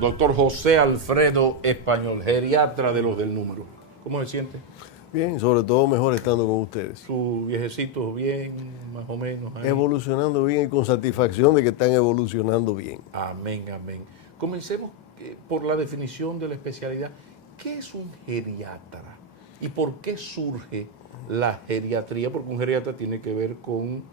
Doctor José Alfredo Español, geriatra de los del número. ¿Cómo se siente? Bien, sobre todo mejor estando con ustedes. ¿Su viejecito bien, más o menos? Ahí? Evolucionando bien y con satisfacción de que están evolucionando bien. Amén, amén. Comencemos por la definición de la especialidad. ¿Qué es un geriatra? ¿Y por qué surge la geriatría? Porque un geriatra tiene que ver con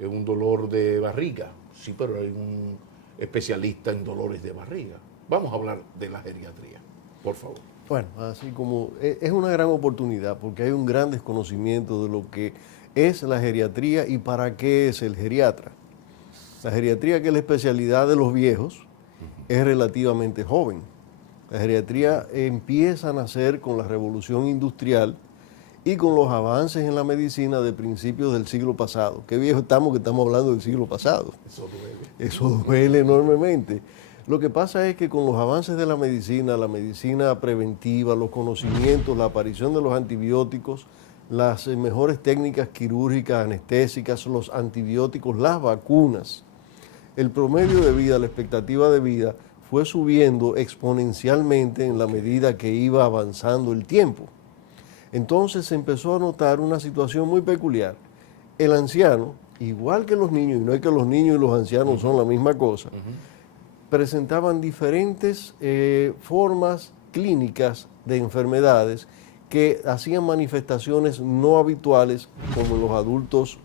un dolor de barriga. Sí, pero hay un especialista en dolores de barriga. Vamos a hablar de la geriatría, por favor. Bueno, así como es una gran oportunidad porque hay un gran desconocimiento de lo que es la geriatría y para qué es el geriatra. La geriatría, que es la especialidad de los viejos, es relativamente joven. La geriatría empieza a nacer con la revolución industrial y con los avances en la medicina de principios del siglo pasado. Qué viejo estamos que estamos hablando del siglo pasado. Eso duele. Eso duele enormemente. Lo que pasa es que con los avances de la medicina preventiva, los conocimientos, la aparición de los antibióticos, las mejores técnicas quirúrgicas, anestésicas, los antibióticos, las vacunas, el promedio de vida, la expectativa de vida fue subiendo exponencialmente en la medida que iba avanzando el tiempo. Entonces se empezó a notar una situación muy peculiar. El anciano, igual que los niños, y no es que los niños y los ancianos son la misma cosa, presentaban diferentes formas clínicas de enfermedades que hacían manifestaciones no habituales como los adultos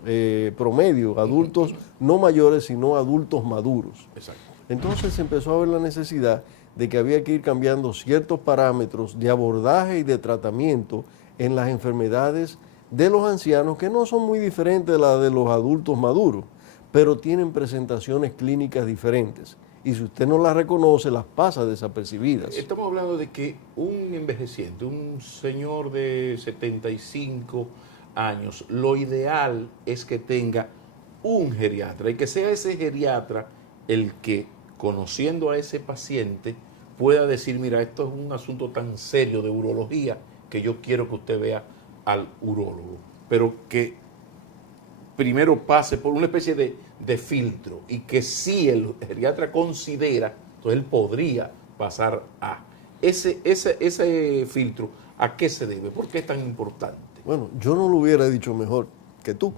promedio, adultos no mayores, sino adultos maduros. Exacto. Entonces se empezó a ver la necesidad de que había que ir cambiando ciertos parámetros de abordaje y de tratamiento en las enfermedades de los ancianos, que no son muy diferentes de las de los adultos maduros, pero tienen presentaciones clínicas diferentes. Y si usted no las reconoce, las pasa desapercibidas. Estamos hablando de que un envejeciente, un señor de 75 años, lo ideal es que tenga un geriatra y que sea ese geriatra el que, conociendo a ese paciente, pueda decir, mira, esto es un asunto tan serio de urología que yo quiero que usted vea al urólogo, pero que primero pase por una especie de filtro y que si el geriatra considera, entonces él podría pasar a ese filtro. ¿A qué se debe? ¿Por qué es tan importante? Bueno, yo no lo hubiera dicho mejor que tú.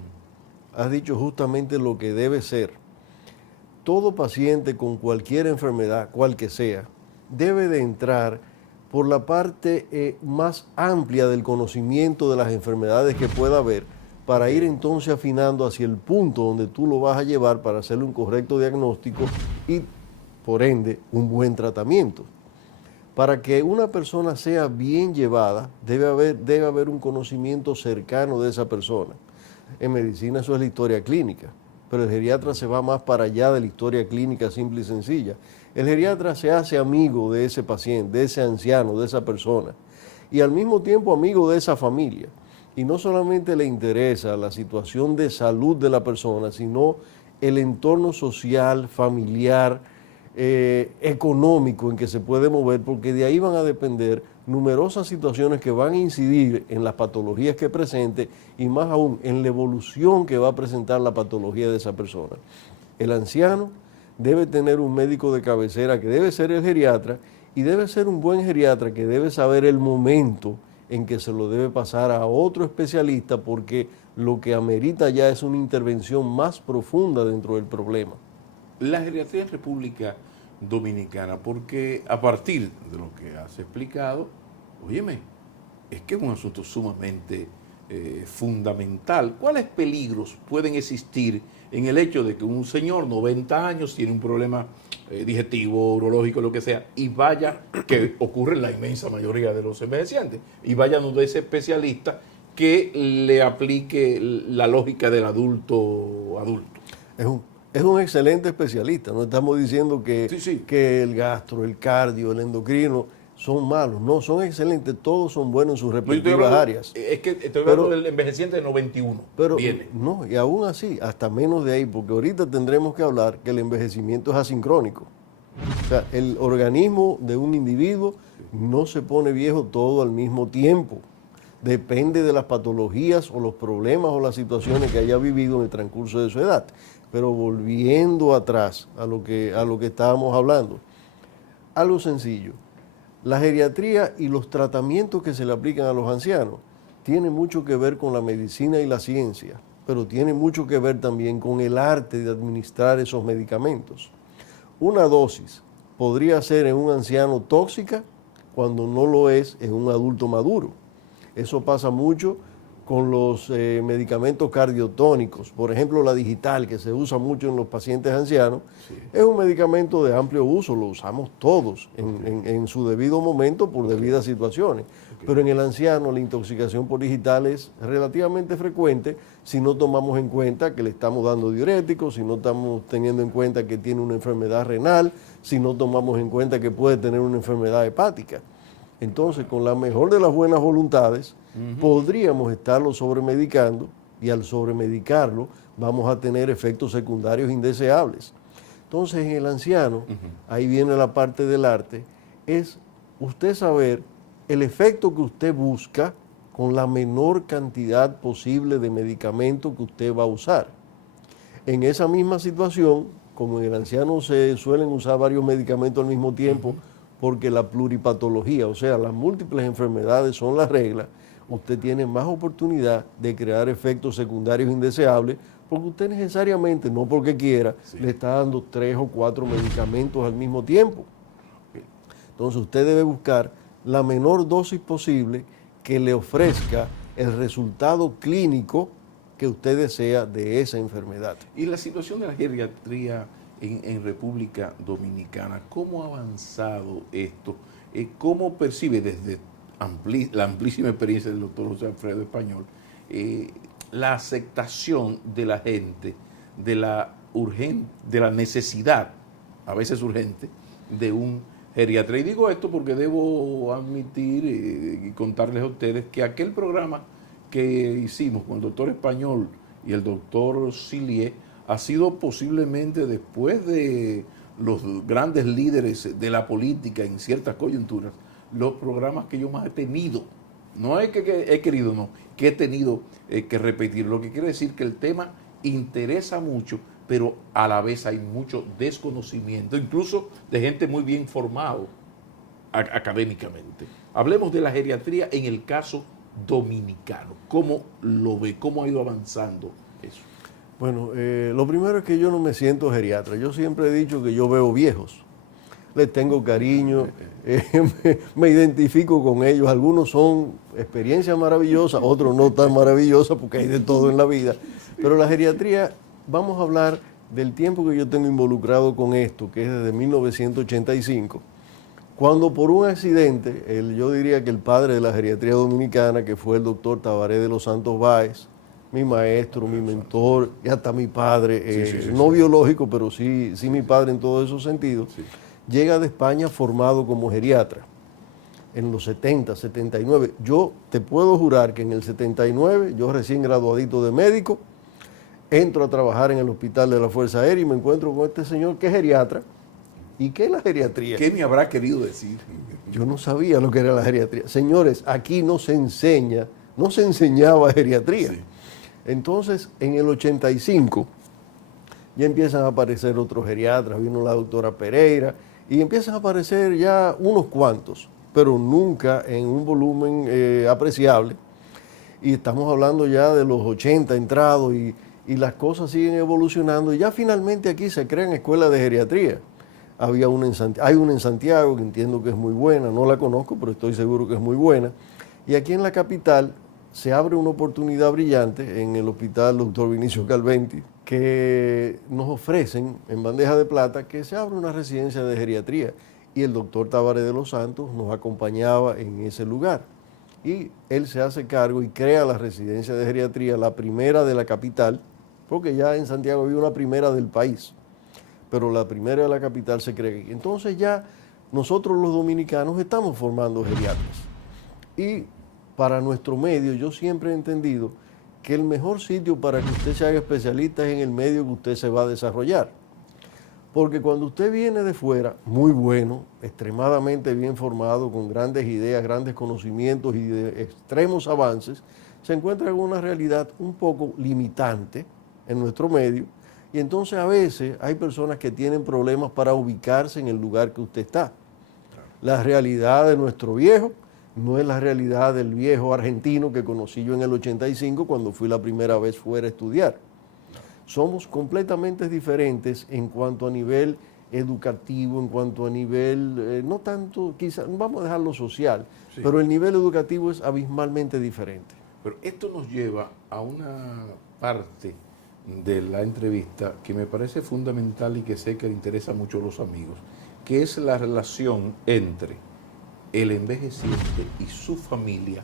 Has dicho justamente lo que debe ser. Todo paciente con cualquier enfermedad, cual que sea, debe de entrar por la parte más amplia del conocimiento de las enfermedades que pueda haber, para ir entonces afinando hacia el punto donde tú lo vas a llevar para hacerle un correcto diagnóstico y, por ende, un buen tratamiento. Para que una persona sea bien llevada, debe haber un conocimiento cercano de esa persona. En medicina eso es la historia clínica, pero el geriatra se va más para allá de la historia clínica simple y sencilla. El geriatra se hace amigo de ese paciente, de ese anciano, de esa persona, y al mismo tiempo amigo de esa familia. Y no solamente le interesa la situación de salud de la persona, sino el entorno social, familiar, económico en que se puede mover, porque de ahí van a depender numerosas situaciones que van a incidir en las patologías que presente y más aún en la evolución que va a presentar la patología de esa persona. El anciano debe tener un médico de cabecera que debe ser el geriatra y debe ser un buen geriatra que debe saber el momento en que se lo debe pasar a otro especialista, porque lo que amerita ya es una intervención más profunda dentro del problema. La geriatría en República Dominicana, porque a partir de lo que has explicado, óyeme, es que es un asunto sumamente fundamental. ¿Cuáles peligros pueden existir en el hecho de que un señor, 90 años, tiene un problema digestivo, urológico, lo que sea, y vaya, que ocurre en la inmensa mayoría de los envejecientes, y vaya donde ese especialista que le aplique la lógica del adulto? Es un excelente especialista, no estamos diciendo que, sí. que el gastro, el cardio, el endocrino son malos, no, son excelentes, todos son buenos en sus respectivas áreas. Es que estoy hablando del envejeciente de 91, pero viene. No, y aún así, hasta menos de ahí, porque ahorita tendremos que hablar que el envejecimiento es asincrónico. O sea, el organismo de un individuo no se pone viejo todo al mismo tiempo. Depende de las patologías o los problemas o las situaciones que haya vivido en el transcurso de su edad. Pero volviendo atrás a lo que estábamos hablando, Algo sencillo. La geriatría y los tratamientos que se le aplican a los ancianos tienen mucho que ver con la medicina y la ciencia, pero tiene mucho que ver también con el arte de administrar esos medicamentos. Una dosis podría ser en un anciano tóxica cuando no lo es en un adulto maduro. Eso pasa mucho con los medicamentos cardiotónicos. Por ejemplo, la digital, que se usa mucho en los pacientes ancianos, sí, es un medicamento de amplio uso, lo usamos todos en su debido momento por debidas situaciones. Pero en el anciano la intoxicación por digital es relativamente frecuente si no tomamos en cuenta que le estamos dando diuréticos, si no estamos teniendo en cuenta que tiene una enfermedad renal, si no tomamos en cuenta que puede tener una enfermedad hepática. Entonces, con la mejor de las buenas voluntades, podríamos estarlo sobremedicando y al sobremedicarlo vamos a tener efectos secundarios indeseables. Entonces, en el anciano, ahí viene la parte del arte, es usted saber el efecto que usted busca con la menor cantidad posible de medicamento que usted va a usar. En esa misma situación, como en el anciano se suelen usar varios medicamentos al mismo tiempo, porque la pluripatología, o sea, las múltiples enfermedades son la regla, usted tiene más oportunidad de crear efectos secundarios indeseables, porque usted necesariamente, no porque quiera, sí, le está dando 3 o 4 medicamentos al mismo tiempo. Entonces usted debe buscar la menor dosis posible que le ofrezca el resultado clínico que usted desea de esa enfermedad. Y la situación de la geriatría en República Dominicana, ¿cómo ha avanzado esto? ¿Cómo percibe desde la amplísima experiencia del doctor José Alfredo Español la aceptación de la gente de la necesidad, a veces urgente, de un geriatra? Y digo esto porque debo admitir y contarles a ustedes que aquel programa que hicimos con el doctor Español y el doctor Silier ha sido posiblemente, después de los grandes líderes de la política en ciertas coyunturas, los programas que yo más he tenido. No es que he querido, no, que he tenido que repetir. Lo que quiere decir que el tema interesa mucho, pero a la vez hay mucho desconocimiento, incluso de gente muy bien formada académicamente. Hablemos de la geriatría en el caso dominicano. ¿Cómo lo ve? ¿Cómo ha ido avanzando eso? Bueno, lo primero es que yo no me siento geriatra. Yo siempre he dicho que yo veo viejos. Les tengo cariño, me identifico con ellos. Algunos son experiencias maravillosas, otros no tan maravillosas porque hay de todo en la vida. Pero la geriatría, vamos a hablar del tiempo que yo tengo involucrado con esto, que es desde 1985, cuando por un accidente, yo diría que el padre de la geriatría dominicana, que fue el doctor Tabaré de los Santos Báez, mi maestro, mi mentor, y hasta mi padre, no biológico, pero sí mi padre en todos esos sentidos, llega de España formado como geriatra en los 70, 79. Yo te puedo jurar que en el 79, yo recién graduadito de médico, entro a trabajar en el hospital de la Fuerza Aérea y me encuentro con este señor que es geriatra. ¿Y qué es la geriatría? ¿Qué me habrá querido decir? Yo no sabía lo que era la geriatría. Señores, aquí no se enseñaba geriatría. Sí. Entonces, en el 85, ya empiezan a aparecer otros geriatras, vino la doctora Pereira, y empiezan a aparecer ya unos cuantos, pero nunca en un volumen apreciable. Y estamos hablando ya de los 80 entrados y las cosas siguen evolucionando. Y ya finalmente aquí se crean escuelas de geriatría. Hay una en Santiago que entiendo que es muy buena, no la conozco, pero estoy seguro que es muy buena. Y aquí en la capital se abre una oportunidad brillante en el hospital Dr. Vinicio Calventi, que nos ofrecen en bandeja de plata que se abre una residencia de geriatría. Y el doctor Tabaré de los Santos nos acompañaba en ese lugar. Y él se hace cargo y crea la residencia de geriatría, la primera de la capital, porque ya en Santiago había una primera del país, pero la primera de la capital se crea. Entonces ya nosotros los dominicanos estamos formando geriatras. Y para nuestro medio, yo siempre he entendido que el mejor sitio para que usted se haga especialista es en el medio que usted se va a desarrollar. Porque cuando usted viene de fuera, muy bueno, extremadamente bien formado, con grandes ideas, grandes conocimientos y de extremos avances, se encuentra en una realidad un poco limitante en nuestro medio. Y entonces a veces hay personas que tienen problemas para ubicarse en el lugar que usted está. la realidad de nuestro viejo, no es la realidad del viejo argentino que conocí yo en el 85 cuando fui la primera vez fuera a estudiar. Somos completamente diferentes en cuanto a nivel educativo, en cuanto a nivel, no tanto, quizás, vamos a dejarlo social, Sí. pero el nivel educativo es abismalmente diferente. Pero esto nos lleva a una parte de la entrevista que me parece fundamental y que sé que le interesa mucho a los amigos, que es la relación entre el envejeciente y su familia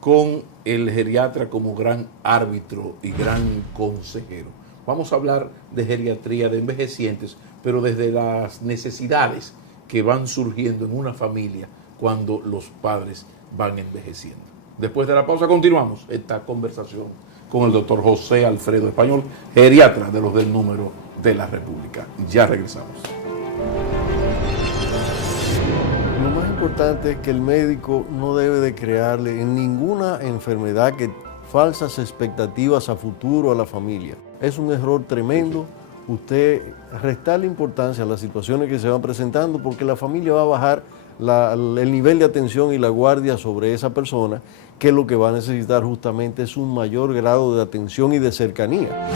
con el geriatra como gran árbitro y gran consejero. Vamos a hablar de geriatría de envejecientes, pero desde las necesidades que van surgiendo en una familia cuando los padres van envejeciendo. Después de la pausa continuamos esta conversación con el doctor José Alfredo Español, geriatra de los del Número de la República. Ya regresamos. Lo más importante es que el médico no debe de crearle en ninguna enfermedad falsas expectativas a futuro a la familia. Es un error tremendo usted restarle importancia a las situaciones que se van presentando porque la familia va a bajar el nivel de atención y la guardia sobre esa persona, que lo que va a necesitar justamente es un mayor grado de atención y de cercanía.